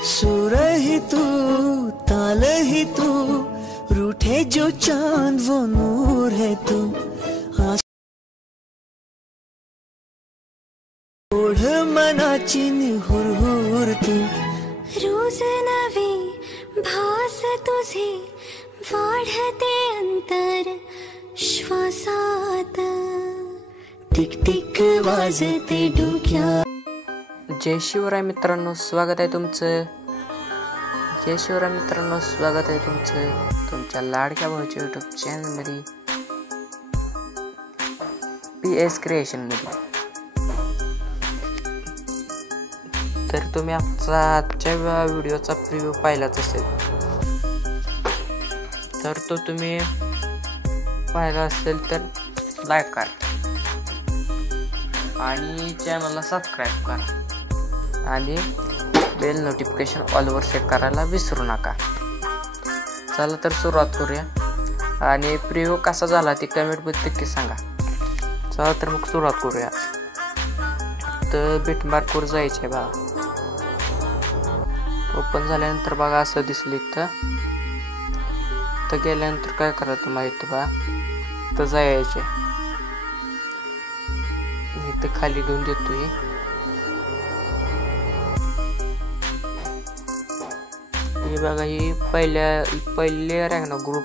सुर ही तू, ताल ही तू, रूठे जो चांद वो नूर है तू। ओढ़ मनाची हुर हुर तू। रोज नवी भास तुझे वाढते अंतर श्वासात, टिक टिक वाजते डोक्यात। जय शिवराय मित्रांनो, स्वागत आहे तुमचं। जय शिवराय मित्रांनो, स्वागत आहे तुमचं तुमच्या लाडक्या भाऊच्या यूट्यूब चॅनलमध्ये PS क्रिएशन मध्ये। तर तुम्ही आजच्या व्हिडिओचा प्रिव्ह्यू पाहिलाच असेल, तर तो तुम्ही पाहिला असेल तर लाईक करा आणि चॅनलला सबस्क्राईब करा आणि बेल नोटिफिकेशन ऑलवर सेट करायला विसरू नका। चला तर सुरुवात करूया आणि प्रिव्ह्यू कसा झाला ते कमेंटमध्ये नक्की सांगा। चला तर मग सुरुवात करूया। तर बिटमार्कवर जायचे बघा। ओपन झाल्यानंतर बघा असं दिसलं तर गेल्यानंतर काय करायचं माहिती बघा, तर जायचे इथं खाली घेऊन देतोय। हे बघा, ही पहिली लेअर आहे ना ग्रुप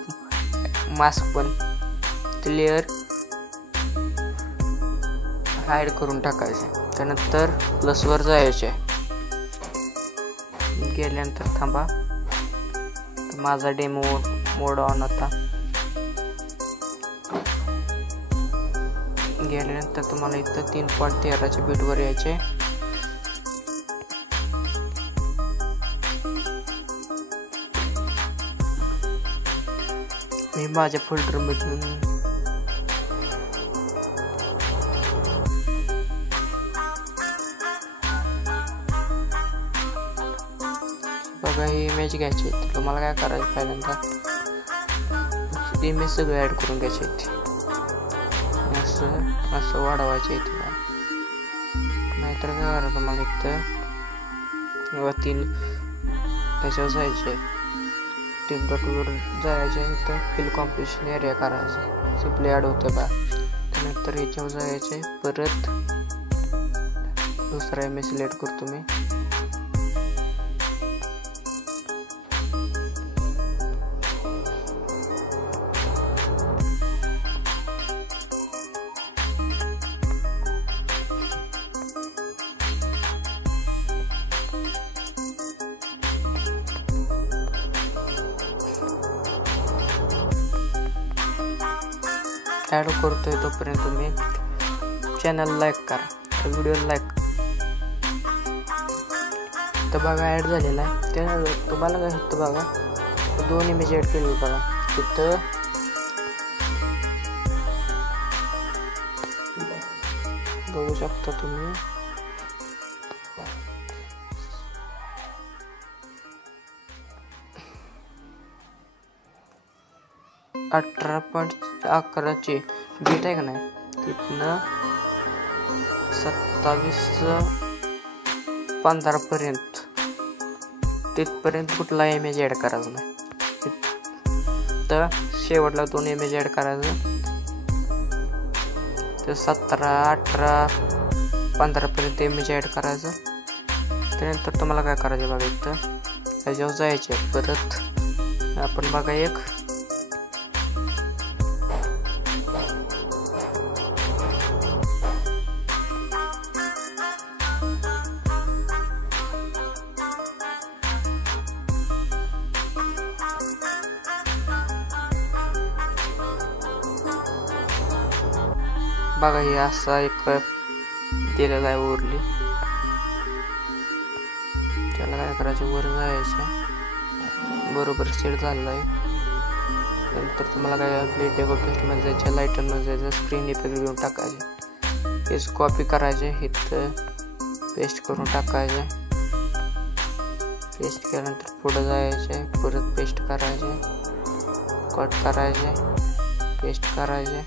मास्क, पण ते लेअर हाईड करून टाकायचे। त्यानंतर प्लसवर जायचे, गेल्यानंतर थांबा, तर माझा डेमो मोड ऑन होता। गेल्यानंतर तुम्हाला इथं 3.13 बीटवर यायचे। मी माझ्या फोल्डर मधून बघा ही इमेज घ्यायची। तुम्हाला काय करायचं, पहिल्यांदा इमेज सगळं ऍड करून घ्यायची, असं असं वाढवायचे इथे। नाहीतर काय करायचं, तुम्हाला इथं तीन त्याच्यावर जायचे, 3 डॉटवर जायचे, इथं फिल कॉम्पिटिशन एरिया करायचं, सिम्पली ॲड होते बा। त्यानंतर ह्याच्यावर जायचे, परत दुसरा इमेज सिलेक्ट करतो मी। ॲड करतोय तोपर्यंत तुम्ही चॅनल लाईक करा, व्हिडिओ लाईक। तर बघा ॲड झालेला आहे। त्या तुम्हाला काय होतं बघा, 2 इमेज ॲड केले बघा तिथं। बघू शकता तुम्ही, अठरा 18.11 बीट आहे का नाही, तिथनं 27.15 पर्यंत तिथपर्यंत कुठला इमेज ॲड करायचा नाही। तर शेवटला 2 इमेज ॲड करायचं, तर 17, 18, 15 पर्यंत इमेज ॲड करायचं। त्यानंतर तुम्हाला काय करायचं बघा, इथं त्याच्यावर जायचे, परत आपण बघा एक बघा, हे असा एक दिलेला आहे वरली। त्याला काय करायचं, वर जायचं, बरोबर सेट झालेला आहे। नंतर तुम्हाला काय आपली डेकोरेशन मध्ये जायचं, लाईटर मध्ये जायचं, स्क्रीन इफेक्ट घेऊन टाकायचे, पेस्ट कॉपी करायचे, इथं पेस्ट करून टाकायचे। पेस्ट केल्यानंतर पुढे जायचे, परत पेस्ट करायचे, कट करायचे, पेस्ट करायचे।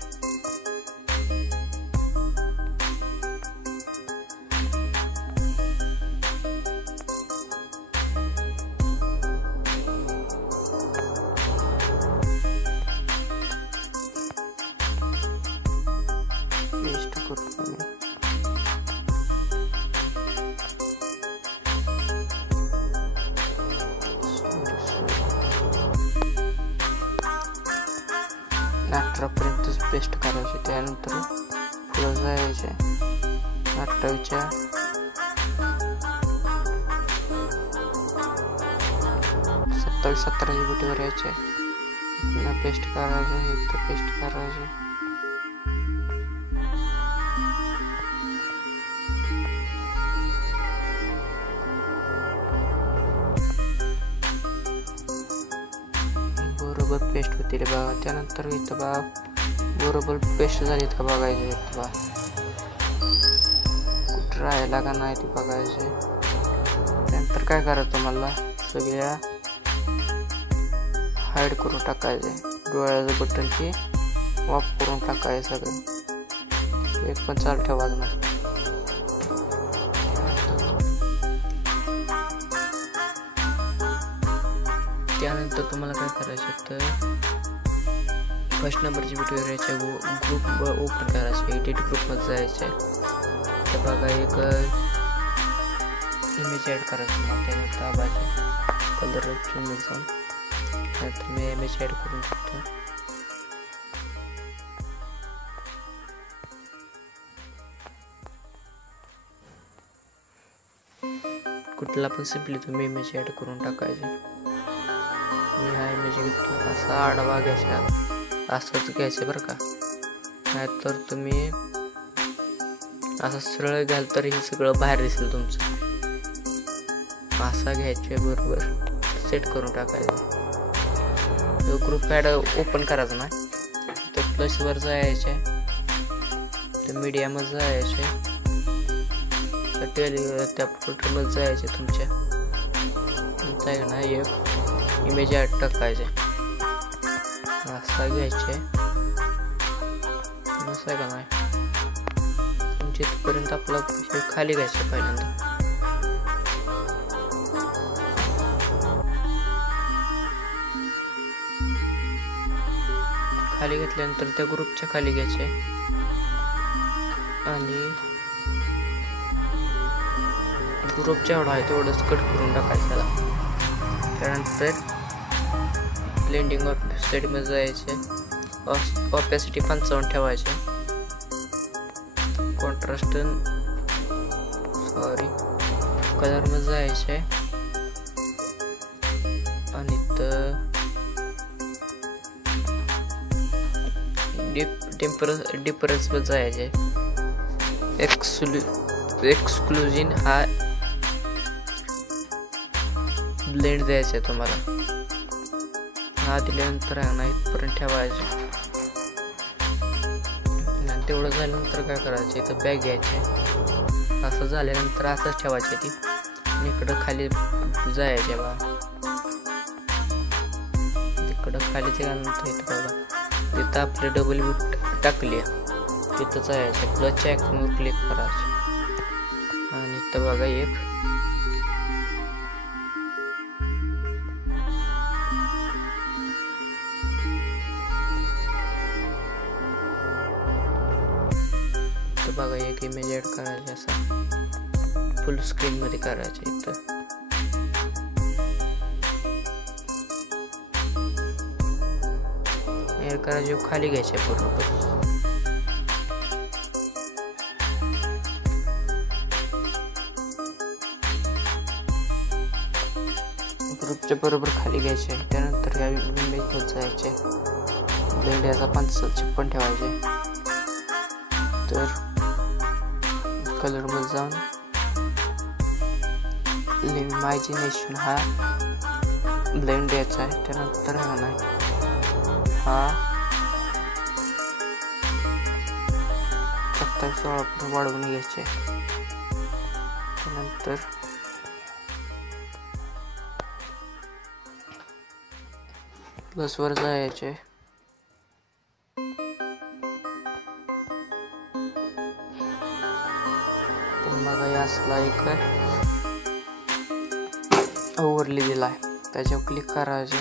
करतो मी. अठरापर्यंतच पेस्ट करायचे. त्यानंतर पुढे जायचे 28च्या 27-17 बीटीवर यायचे. पुन्हा पेस्ट करायचे. इथं पेस्ट करायचे. बरोबर पेस्ट होतील बघा. त्यानंतर इथं बघा बरोबर पेस्ट झाली का बघायचे. इथं बघा कुठं राहायला का नाही ते बघायचे. त्यानंतर काय करायचं तुम्हाला सगळ्या हाईड करून टाकायचे. डोळ्याचं बटन की ऑफ करून टाकायचं सगळं. एक पण चालू ठेवायचं नाही. त्यानंतर तुम्हाला काय करायचं तर फर्स्ट नंबरची व्हिडिओ यायचे. ग्रुप ओपन करायचे. एडिट ग्रुपमध्ये जायचे. तर बघा एक इमेज ॲड करायचं. मग त्यानंतर दाबायचे. कलर ऑप्शनमध्ये जाऊन नंतर मी इमेज ॲड करून टाकतो. कुठला पण सिम्पली तुम्ही इमेज ॲड करून टाकायचे. मी हा इमेज घेतो. असा आडवा घ्यायचा. असंच घ्यायचं बरं का. नाहीतर तुम्ही असं सरळ घ्याल तर हे सगळं बाहेर दिसेल तुमचं. असा घ्यायचे. बरोबर सेट करून टाकायचं. ग्रुप पॅड ओपन करायचं ना तर प्लसवर जायचे. तर मीडियामध्ये जायचे. त्या फोटोमध्ये जायचे तुमच्या. आहे ना एक इमेज ॲड टाकायचे. असा घ्यायचे. असं का नाही तुमच्या इथपर्यंत आपला खाली घ्यायचं पहिल्यांदा. खाली घेतल्यानंतर त्या ग्रुपच्या खाली घ्यायचे आणि ग्रुपच्या एवढा आहे तेवढंच कट करून टाकायचं त्याला. त्यानंतर ब्लेंडिंग ऑफसेटमध्ये जायचे. ऑपॅसिटी 55 ठेवायचे. कॉन्ट्रास्ट कलरमध्ये जायचे आणि डिफरन्समध्ये जायचे. एक्सक्लुजन हा ब्लेंड द्यायचं आहे तुम्हाला. हा दिल्यानंतर आहे ना इथपर्यंत ठेवायचं. तेवढं झाल्यानंतर काय करायचं इथं बॅग घ्यायचे. असं झाल्यानंतर असंच ठेवायचे ती आणि इकडं खाली जायचे बा. इकडं खाली गेल्यानंतर इथं बघा तिथं आपली डबल बीट टाकली तिथं जायचं. प्लसच्या आयकॉनवर क्लिक करायचं आणि इथं बघा एक बघा एक इमेज ॲड करायची. असा फुल स्क्रीन मध्ये करायचं. इथं ॲड करायचे. खाली घ्यायचे पूर्णपणे. ग्रुपच्या बरोबर खाली घ्यायचे. त्यानंतर या इमेजमध्ये जायचे. ब्लेंड याचा 55 ठेवायचे. तर कलर मध्ये जाऊन इमॅजिनेशन हा ब्लेंड द्यायचा आहे. त्यानंतर हा 27-16 वाढवून घ्यायचे. त्यानंतर प्लसवर जायचे. बघा असला एक ओव्हरली दिलाय त्याच्यावर क्लिक करायचे.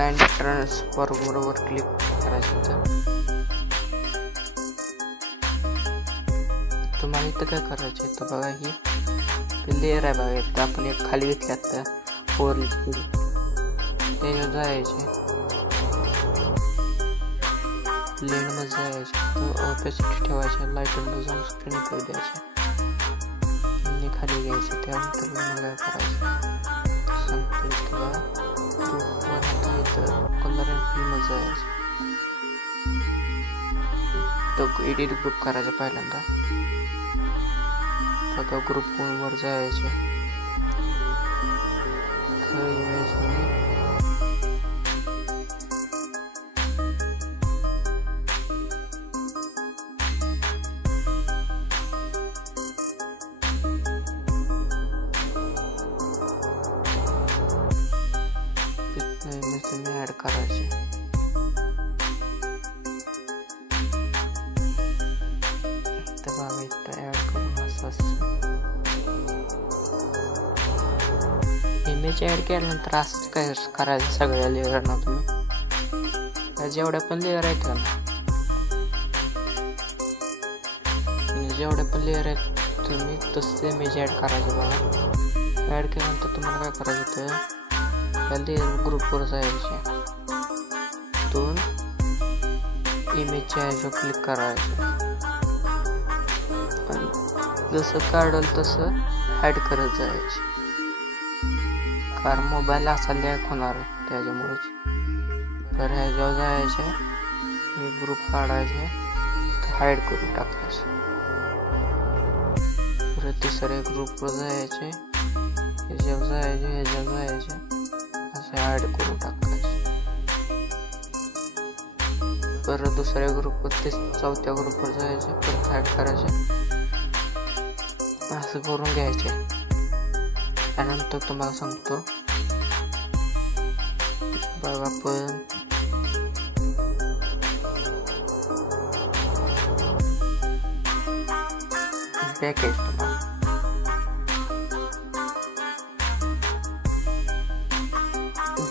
फाइंड ट्रान्सफॉर्मरवर क्लिक करायचं. तुम्हाला इथं काय करायचं आहे तर बघा ही लेअर आहे बघा. इथं आपण एक खाली घेतल्यात 4 त्याच्यावर जायचे लेनमध्ये जायचे तो ऑपॅसिटी ठेवायचे लाईटमध्ये जाऊन स्क्रीन पर द्यायचे आणि खाली घ्यायचे. त्यानंतर मला काय करायचं सांगतो किंवा ग्रुपवर आता इथं कलर अँड फिल्ममध्ये जायचं तो एडिट ग्रुप करायचा पहिल्यांदा. आता ग्रुप वर जायचे इमेज तुम्ही ऍड करायचे. तर बघा इथं ऍड करून असं इमेज ऍड केल्यानंतर असंच काय करायचं सगळ्या लेअरना. तुम्ही जेवढ्या पण लेअर आहेत ना जेवढ्या पण लेअर आहेत तुम्ही तसं इमेज ऍड करायचं. बघा ऍड केल्यानंतर तुम्हाला काय करायचं तर लेअर ग्रुपवर जायचे दोन इमेजच्या ह्याच्यावर क्लिक करायचे आणि जसं काढल तसं ॲड करत जायचे कारण मोबाईल असा लॅग होणार आहे त्याच्यामुळेच. तर ह्याच्यावर जायचे मी ग्रुप काढायचे तर हाईड करून टाकायचे. परत तिसऱ्या ग्रुपवर जायचे ह्याच्यावर जायचे ऍड करून टाकायचे. परत दुसऱ्या ग्रुपवर ते चौथ्या ग्रुपवर जायचे परत ऍड करायचे असं करून घ्यायचे. त्यानंतर तुम्हाला सांगतो बघा आपण पॅकेज तुम्हाला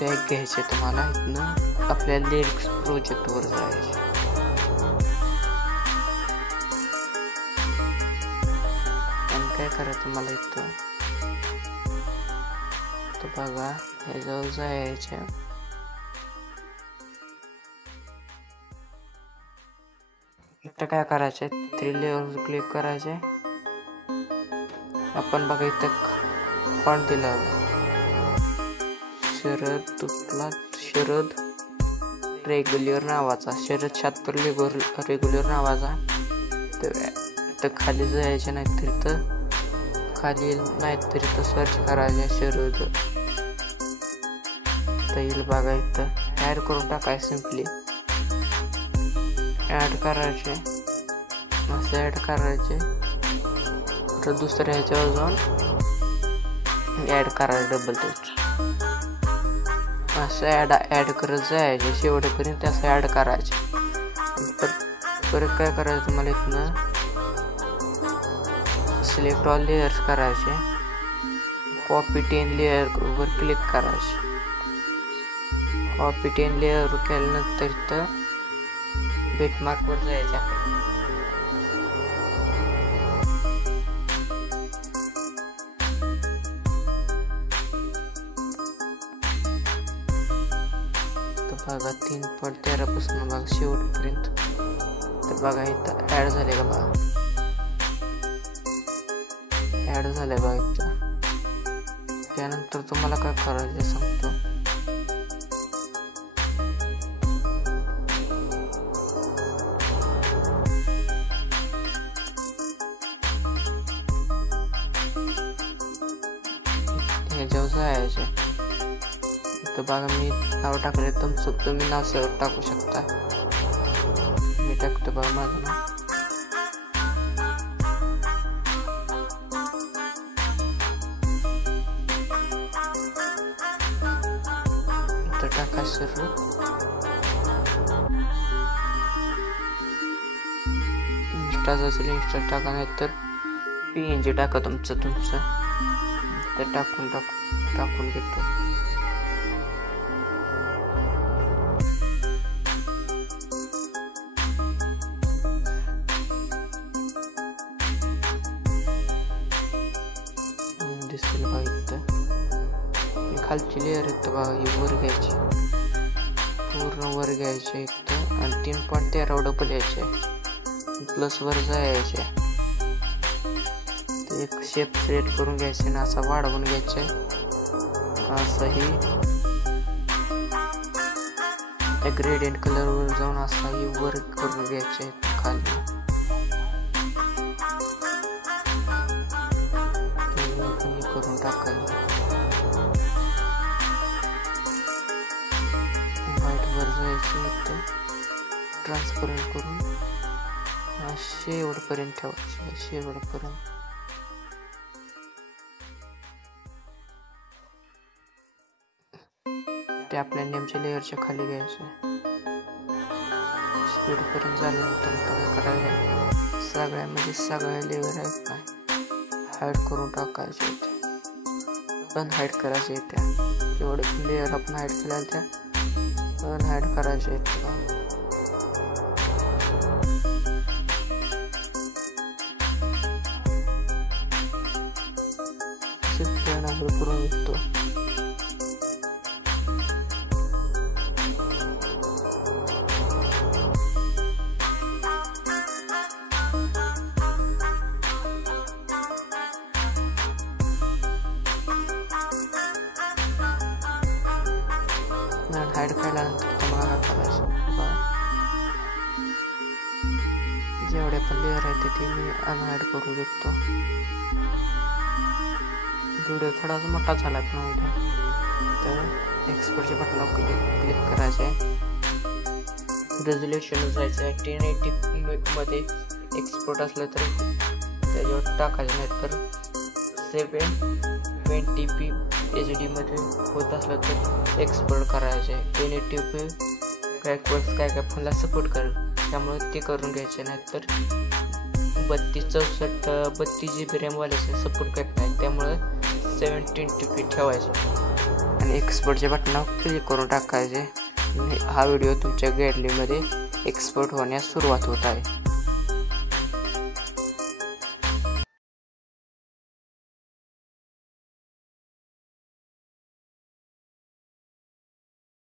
बॅग घ्यायचे. तुम्हाला इथनं आपल्या लिरिक्स प्रोजेक्टवर जायचे आणि काय करायचं मला इथं तर बघा ह्याच्यावर जायचे इथं काय करायचे 3 लेअरवर क्लिक करायचे. आपण बघा इथं फॉन्ट दिला शरद रेग्युलर नावाचा शरद 76 रेग्युलर नावाचा. तर खाली जायचे नाहीतरी तर खाली नाहीतरी तर सर्च करायचे शरद तर येईल बघा. इथं ऍड करून टाकायचं सिम्पली ऍड करायचे असं ऍड करायचे. तर दुसऱ्या ह्याच्यावर जाऊन ऍड करायचं डबल टच असं ऍड करत जायचे शेवटपर्यंत असं ऍड करायचे. परत काय करायचं तुम्हाला इथनं सिलेक्ट ऑल लेयर्स करायचे कॉपी 10 लेयर वर क्लिक करायचे. कॉपी 10 लेयर केल्यानंतर इथं बिटमार्क वर जायचे बघा 3.13 पासून बघा शेवटपर्यंत. तर बघा इथं ऍड झाले का बघा ऍड झालंय बघा इथं. त्यानंतर तुम्हाला काय करायचं सांगतो ह्याच्यावर जायचे. तर बघा मी नाव टाकले तुम्ही नाव सर्व टाकू शकता. मी टाकतो बघा माझं नाव. तर टाका सर्व इंस्टाचं असेल इंस्टा टाका नाही तर PNG टाका तुमचं तर टाकून घेतो. खालची लेअर येतं बघा, ही वर घ्यायची, पूर्ण वर घ्यायचे इथं आणि 3.13 डबल यायचे, प्लस वर जायचे. एक शेप सेट करून घ्यायचे ना असा वाढवून घ्यायचे. असंही त्या ग्रेडियंट कलर वर जाऊन असाही वर करून घ्यायचे खाली. करून टाकायचं व्हाईट वर जायचं इथं ट्रान्सपरंट करून शेवटपर्यंत ठेवायचे, शेवटपर्यंत. ते आपल्या नेमच्या लेअरच्या खाली घ्यायचे. स्पीडपर्यंत झाल्यानंतर काय करायचं, सगळ्यामध्ये सगळ्या लेअर आहेत ना हाईड करून टाकायचे इथे, अनहाईड करायचे इथे. जेवढे लेअर आपण हाईड केल्या त्या अनहाईड करायचे इथे. करून येतो. हाईड केल्यानंतर तुम्हाला करायचं, जेवढे पण लेअर आहेत ते मी अनहाईड करू शकतो. व्हिडिओ थोडासा मोठा झाला पण तर एक्सपोर्टच्या बटनावर क्लिक करायचं आहे. रेझोल्युशन जायचं आहे. 1080 मध्ये एक्सपोर्ट असलं तर त्याच्यावर टाकायचं, नाही तर 720p HD मध्ये होत असलं तर एक्सपोर्ट करायचे. 1080p काय फोनला सपोर्ट करेल, त्यामुळे ते करून घ्यायचे. नाही तर 32 GB रॅमवाल्याचे सपोर्ट करत नाही, त्यामुळे 720p ठेवायचं आणि एक्सपोर्टच्या बटनावर क्लिक करून टाकायचे. हा व्हिडिओ तुमच्या गॅलरीमध्ये एक्सपोर्ट होण्यास सुरुवात होत आहे.